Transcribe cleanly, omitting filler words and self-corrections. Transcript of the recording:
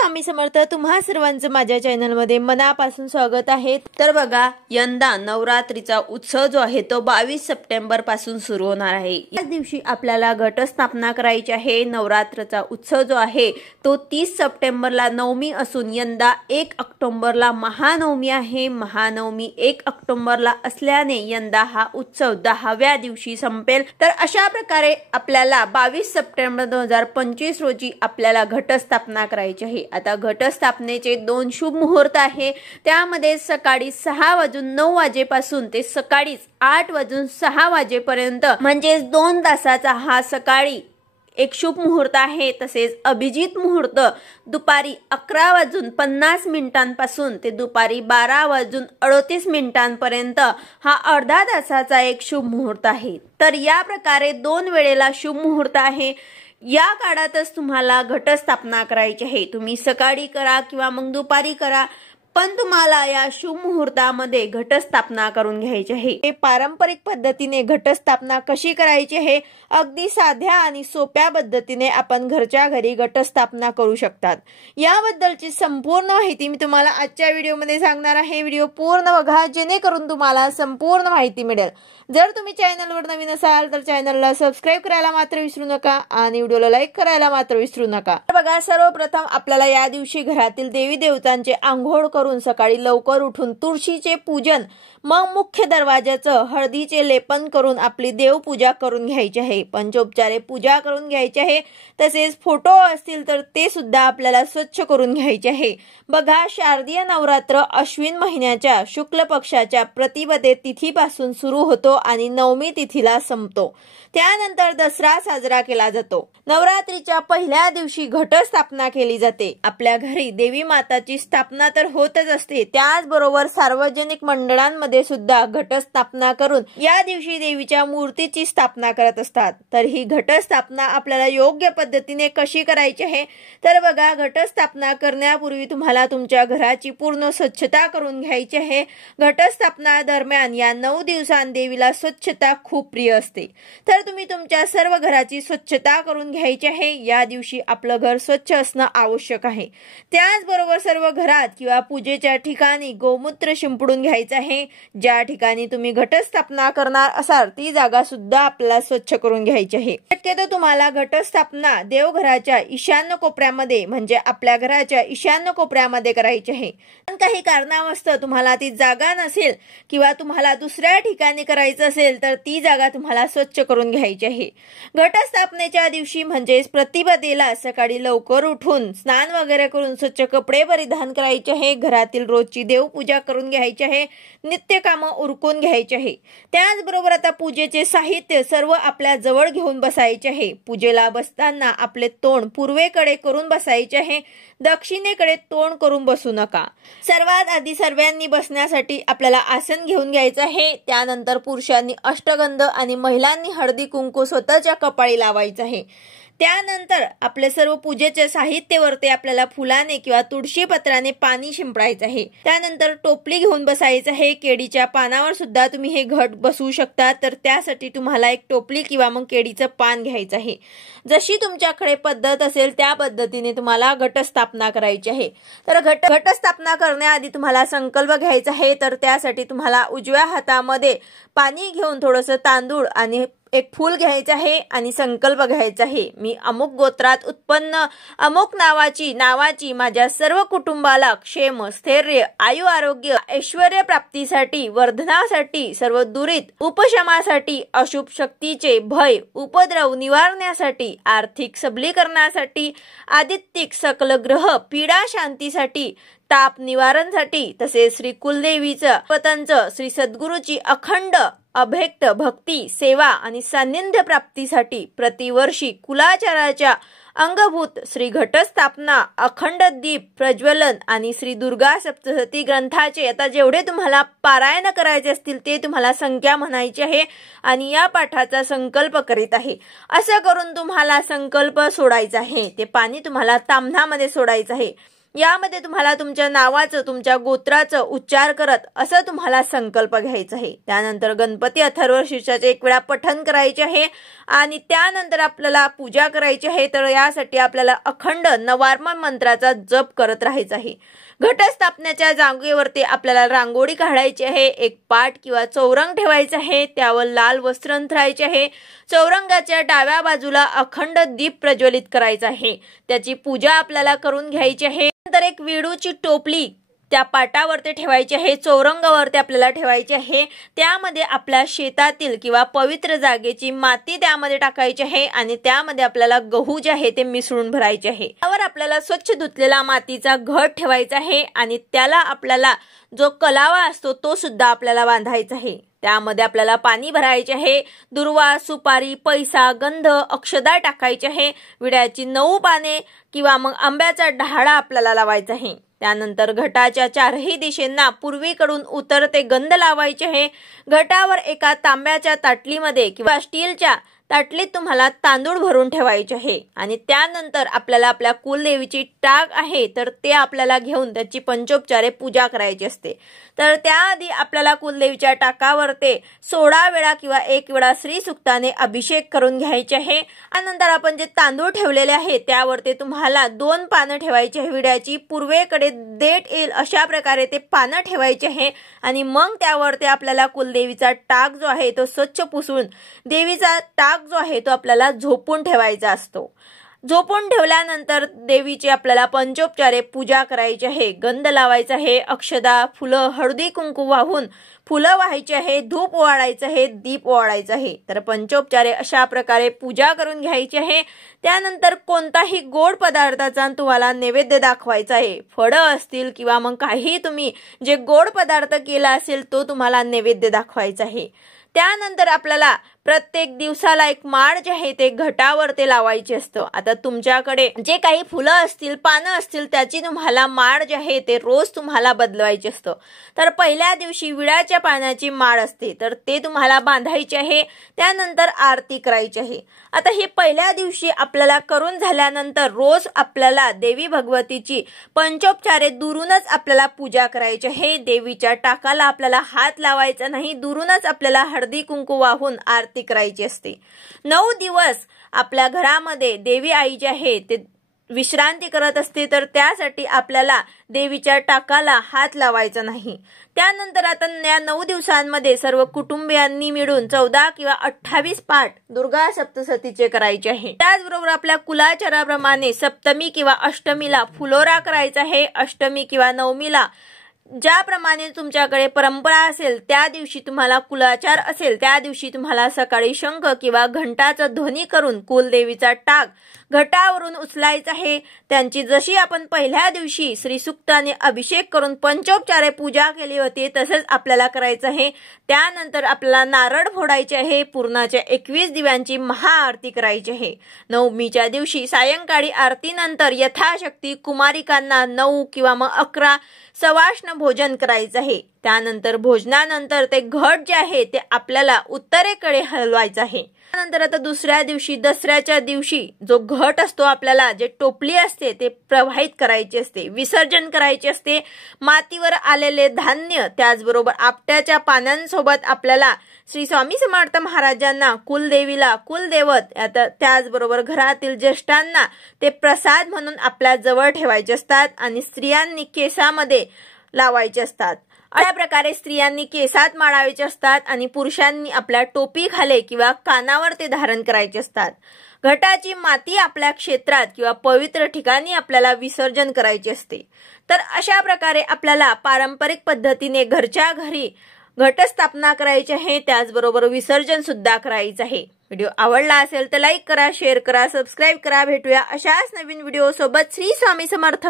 स्वामी समर्थ, तुम्हा सर्वांचं माझ्या चॅनलमध्ये मनापासून स्वागत आहे। तर बघा, यंदा नवरात्रीचा उत्सव जो आहे तो 22 सप्टेंबर पासून सुरू होणार आहे। या दिवशी आपल्याला घटस्थापना करायची आहे। नवरात्रचा उत्सव जो आहे तो 30 सप्टेंबरला नवमी असून यंदा 1 ऑक्टोबरला महानवमी आहे। महानवमी 1 ऑक्टोबरला असल्याने यंदा हा उत्सव 10व्या दिवशी संपेल। तर अशा प्रकारे आपल्याला 22 सप्टेंबर 2025 रोजी आपल्याला घटस्थापना करायची आहे। आता घटस्थापनेचे 2 शुभ मुहूर्त आहे, त्यामध्ये सकाळी 6:09 वाजेपासून ते सकाळी 8:06 वाजेपर्यंत म्हणजे 2 तासाचा हा सकाळी एक शुभ मुहूर्त आहे। तसेच अभिजित मुहूर्त दुपारी 11:50 पासून ते दुपारी 12:38 पर्यंत हा अर्धा तासाचा एक शुभ मुहूर्त आहे। तर या प्रकारे 2 वेळेला शुभ मुहूर्त आहे। या काळातच तुम्हाला घटस्थापना करायची आहे। तुम्ही सकाळी करा किंवा मग दुपारी करा, पण तुम्हाला या शुभ मुहूर्तामध्ये घटस्थापना करून घ्यायची आहे। हे पारंपरिक पद्धतीने घटस्थापना कशी करायची आहे, अगदी साध्या आणि सोप्या पद्धतीने आपण घरच्या घरी घटस्थापना करू शकतात। याबद्दलची संपूर्ण माहिती मी तुम्हाला आजच्या व्हिडिओमध्ये सांगणार आहे। व्हिडिओ पूर्ण बघा जेणेकरून तुम्हाला संपूर्ण माहिती मिळेल। जर तुम्ही चॅनलवर नवीन असाल तर चॅनलला सबस्क्राइब करायला मात्र विसरू नका आणि व्हिडिओला लाईक करायला मात्र विसरू नका। बघा, सर्वप्रथम आपल्याला या दिवशी घरातील देवी देवतांचे आंघोळ करून सकाळी लवकर उठून तुळशीचे पूजन, मग मुख्य दरवाजाचं हळदीचे लेपन करून आपली देवपूजा करून घ्यायची आहे। पंचोपचारे पूजा करून घ्यायची आहे। तसेच फोटो असतील तर ते सुद्धा आपल्याला स्वच्छ करून घ्यायचे आहे। बघा, शारदीय नवरात्र अश्विन महिन्याच्या शुक्ल पक्षाच्या प्रतिपदे तिथीपासून सुरू होतो आणि नवमी तिथीला संपतो। त्यानंतर दसरा साजरा केला जातो। नवरात्रीच्या पहिल्या दिवशी घटस्थापना केली जाते। आपल्या घरी देवी माताची स्थापना तर होतच असते, त्याचबरोबर सार्वजनिक मंडळांमध्ये सुद्धा घटस्थापना करून या दिवशी देवीच्या मूर्तीची स्थापना करत असतात। तर ही घटस्थापना आपल्याला योग्य पद्धतीने कशी करायची आहे, तर बघा, घटस्थापना करण्यापूर्वी तुम्हाला तुमच्या घराची पूर्ण स्वच्छता करून घ्यायची आहे। घटस्थापना दरम्यान या 9 दिवसांत देवीला स्वच्छता खूप प्रिय असते, तर तुम्ही तुमच्या सर्व घराची स्वच्छता करून घ्यायची आहे। या दिवशी आपलं घर स्वच्छ असणं आवश्यक आहे। त्याचबरोबर सर्व घरात किंवा पूजेच्या ठिकाणी गोमूत्र शिंपडून घ्यायचं आहे। ज्या ठिकाणी तुम्ही घटस्थापना करणार असाल ती जागा सुद्धा आपल्याला स्वच्छ करून घ्यायची आहे। शक्यतो तुम्हाला घटस्थापना देवघराच्या ईशान्य कोपऱ्यामध्ये म्हणजे आपल्या घराच्या ईशान्य कोपऱ्यामध्ये करायची आहे। पण काही कारणावस्तव तुम्हाला ती जागा नसेल किंवा तुम्हाला दुसऱ्या ठिकाणी करायचं असेल तर ती जागा तुम्हाला स्वच्छ करून घ्यायची आहे। घटस्थापनेच्या दिवशी म्हणजेच प्रतिपदेला सकाळी लवकर उठून स्नान वगैरे करून स्वच्छ कपडे परिधान करायचे आहे। घरातील रोजची देवपूजा करून घ्यायची आहे। नित्य कामं उरकून घ्यायची आहे। त्याचबरोबर आता पूजेचे साहित्य सर्व आपल्या जवळ घेऊन बसायचे आहे। पूजेला बसताना आपले तोंड पूर्वेकडे करून बसायचे आहे, दक्षिणेकडे तोंड करून बसू नका। सर्वात आधी सर्वांनी बसण्यासाठी आपल्याला आसन घेऊन घ्यायचं आहे। त्यानंतर पुरुषांनी अष्टगंध आणि महिलांनी हळदी कुंकू स्वतःच्या कपाळी लावायचं आहे। त्यानंतर आपले सर्व पूजेचे साहित्यावरती आपल्याला फुलाने किंवा तुळशी पत्राने पाणी शिंपडायचं आहे। त्यानंतर टोपली घेऊन बसायचं आहे। केळीच्या पानावर सुद्धा तुम्ही हे घट बसवू शकता, तर त्यासाठी तुम्हाला एक टोपली किंवा मग केळीचं पान घ्यायचं आहे। जशी तुमच्याकडे पद्धत असेल त्या पद्धतीने तुम्हाला घटस्थापना करायची आहे। तर घटस्थापना करण्याआधी तुम्हाला संकल्प घ्यायचा आहे। तर त्यासाठी तुम्हाला उजव्या हातामध्ये पाणी घेऊन थोडंसं तांदूळ आणि एक फूल घ्यायचं आहे आणि संकल्प घ्यायचा आहे, मी अमुक गोत्रात उत्पन्न अमुक नावाची माझ्या सर्व कुटुंबाला क्षेम, स्थैर्य, आयु, आरोग्य, ऐश्वर्य प्राप्तीसाठी, वर्धनासाठी, सर्व दुरित उपशमासाठी, अशुभ शक्तीचे भय उपद्रव निवारण्यासाठी, आर्थिक सबलीकरणासाठी, आदित्तिक सकल ग्रह पीडा शांतीसाठी, ताप निवारणसाठी, तसेच श्री कुलदेवीचं पतंचं श्री सद्गुरूची अखंड अभेक्त भक्ती सेवा आणि सान्निध्य प्राप्तीसाठी, प्रतिवर्षी कुलाचाराच्या अंगभूत श्री घटस्थापना, अखंड दीप प्रज्वलन आणि श्री दुर्गा सप्तशती ग्रंथाचे आता जेवढे तुम्हाला पारायण करायचे असतील ते तुम्हाला संख्या म्हणायची आहे आणि या पाठाचा संकल्प करीत आहे। असं करून तुम्हाला संकल्प सोडायचा आहे। ते पाणी तुम्हाला ताम्हणामध्ये सोडायचं आहे। यामध्ये तुम्हाला तुमच्या नावाचं तुमच्या गोत्राचं उच्चार करत असं तुम्हाला संकल्प घ्यायचा आहे। त्यानंतर गणपती अथर्व शीर्षाचे एक वेळा पठण करायचे आहे आणि त्यानंतर आपल्याला पूजा करायची आहे। तर यासाठी आपल्याला अखंड नवार्मन मंत्राचा जप करत राहायचा आहे। घटस्थापनेच्या जागेवरती आपल्याला रांगोळी काढायची आहे, एक पाट किंवा चौरंग ठेवायचं आहे, त्यावर लाल वस्त्र अंथरायचे आहे, चौरंगाच्या डाव्या बाजूला अखंड दीप प्रज्वलित करायचा आहे, त्याची पूजा आपल्याला करून घ्यायची आहे। नंतर एक विडूची टोपली त्या पाटावरती ठेवायची आहे, चौरंगावरती आपल्याला ठेवायची आहे, त्यामध्ये आपल्या शेतातील किंवा पवित्र जागेची माती त्यामध्ये टाकायची आहे आणि त्यामध्ये आपल्याला गहू जे आहे ते मिसळून भरायचे आहे। त्यावर आपल्याला स्वच्छ धुतलेला मातीचा घट ठेवायचा आहे आणि त्याला आपल्याला जो कलावा असतो तो सुद्धा आपल्याला बांधायचा आहे। त्यामध्ये आपल्याला पाणी भरायचे आहे, दुर्वा, सुपारी, पैसा, गंध, अक्षदा टाकायचे आहे, विड्याची 9 पाने किंवा मग आंब्याचा डहाळा आपल्याला लावायचा आहे। त्यानंतर घटाच्या चारही दिशेंना पूर्वेकडून उतरते गंध लावायचे आहे। घटावर एका तांब्याच्या ताटलीमध्ये किंवा स्टीलच्या ताटलीत तुम्हाला तांदूळ भरून ठेवायचे आहे आणि त्यानंतर आपल्याला आपल्या कुलदेवीची टाक आहे तर ते आपल्याला घेऊन त्याची पंचोपचारे पूजा करायची असते। तर त्याआधी आपल्याला कुलदेवीच्या टाकावर ते 16 वेळा किंवा 1 वेळा श्री सुक्ताने अभिषेक करून घ्यायचे आहे। त्यानंतर आपण जे तांदूळ ठेवलेले आहे त्यावर ते तुम्हाला 2 पानं ठेवायची आहे, विड्याची पूर्वेकडे देठ येईल अशा प्रकारे ते पानं ठेवायचे आहे आणि मग त्यावर ते आपल्याला कुलदेवीचा टाक जो आहे तो स्वच्छ पुसून देवीचा टाक जो आहे तो आपल्याला झोपून ठेवायचा असतो। झोपून ठेवल्यानंतर देवीची आपल्याला पंचोपचारे पूजा करायची आहे, गंध लावायचा आहे, अक्षदा, फुलं, हळदी कुंकू वाहून फुलं वाहायची आहे, धूप ओवाळायचं आहे, दीप ओवाळायचं आहे। तर पंचोपचारे अशा प्रकारे पूजा करून घ्यायची आहे। त्यानंतर कोणताही गोड पदार्थाचा तुम्हाला नैवेद्य दाखवायचा आहे, फळं असतील किंवा मग काही तुम्ही जे गोड पदार्थ केला असेल तो तुम्हाला नैवेद्य दाखवायचा आहे। त्यानंतर आपल्याला प्रत्येक दिवसाला एक माळ जे आहे ते घटावर ते लावायचे असतं। आता तुमच्याकडे जे काही फुलं असतील, पानं असतील त्याची तुम्हाला माळ जे आहे ते रोज तुम्हाला बदलवायचे असतं। तर पहिल्या दिवशी विड्याच्या पानाची माळ असते तर ते तुम्हाला बांधायचे आहे, त्यानंतर आरती करायची आहे। आता हे पहिल्या दिवशी आपल्याला करून झाल्यानंतर रोज आपल्याला देवी भगवतीची पंचोपचारे दुरूनच आपल्याला पूजा करायची आहे। देवीच्या टाकाला आपल्याला हात लावायचा नाही, दुरूनच आपल्याला हळदी कुंकू वाहून आरती करायची असते। 9 दिवस आपल्या घरामध्ये देवी आई जी आहे ते विश्रांती करत असते तर त्यासाठी आपल्याला देवीच्या टाकाला हात लावायचा नाही। त्यानंतर आता या 9 दिवसांमध्ये सर्व कुटुंबियांनी मिळून 14 किंवा 28 पाठ दुर्गा सप्तशतीचे करायचे आहे। त्याचबरोबर आपल्या कुलाचाराप्रमाणे सप्तमी किंवा अष्टमीला फुलोरा करायचा आहे, अष्टमी किंवा नवमीला ज्याप्रमाणे तुमच्याकडे परंपरा असेल त्या दिवशी तुम्हाला कुलाचार असेल त्या दिवशी तुम्हाला सकाळी शंख किंवा घंटाचा ध्वनी करून कुलदेवीचा टाक घटावरून उचलायचा आहे। त्यांची जशी आपण पहिल्या दिवशी श्री सुक्ताने अभिषेक करून पंचोपचारे पूजा केली होती तसेच आपल्याला करायचं आहे। त्यानंतर आपल्याला नारळ फोडायचे आहे, पूर्णाच्या 21 दिव्यांची महाआरती करायची आहे। नवमीच्या दिवशी सायंकाळी आरतीनंतर यथाशक्ती कुमारिकांना 9 किंवा मग 11 सवाष्ण भोजन करायचं आहे। त्यानंतर भोजनानंतर ते घट जे आहे ते आपल्याला उत्तरेकडे हलवायचं आहे। त्यानंतर आता दुसऱ्या दिवशी दसऱ्याच्या दिवशी जो घट असतो आपल्याला जे टोपली असते ते प्रवाहित करायचे असते, विसर्जन करायचे असते। मातीवर आलेले धान्य त्याचबरोबर आपट्याच्या पानांसोबत आपल्याला श्री स्वामी समर्थ महाराजांना कुलदेवीला कुलदैवत त्याचबरोबर घरातील ज्येष्ठांना ते प्रसाद म्हणून आपल्या जवळ ठेवायचे असतात आणि स्त्रियांनी केसामध्ये लावायचे असतात। अशा प्रकारे स्त्रियांनी केसात माळावायचे असतात आणि पुरुषांनी आपल्या टोपी खाली किंवा कानावर ते धारण करायचे असतात। घटाची माती आपल्या क्षेत्रात किंवा पवित्र ठिकाणी आपल्याला विसर्जन करायचे असते। तर अशा प्रकारे आपल्याला पारंपरिक पद्धतीने घरच्या घरी घटस्थापना करायची आहे, त्याचबरोबर विसर्जन सुद्धा करायचं आहे। व्हिडिओ आवडला असेल तर लाईक करा, शेअर करा, सबस्क्राइब करा। भेटूया अशाच नवीन व्हिडिओ सोबत। श्री स्वामी समर्थ।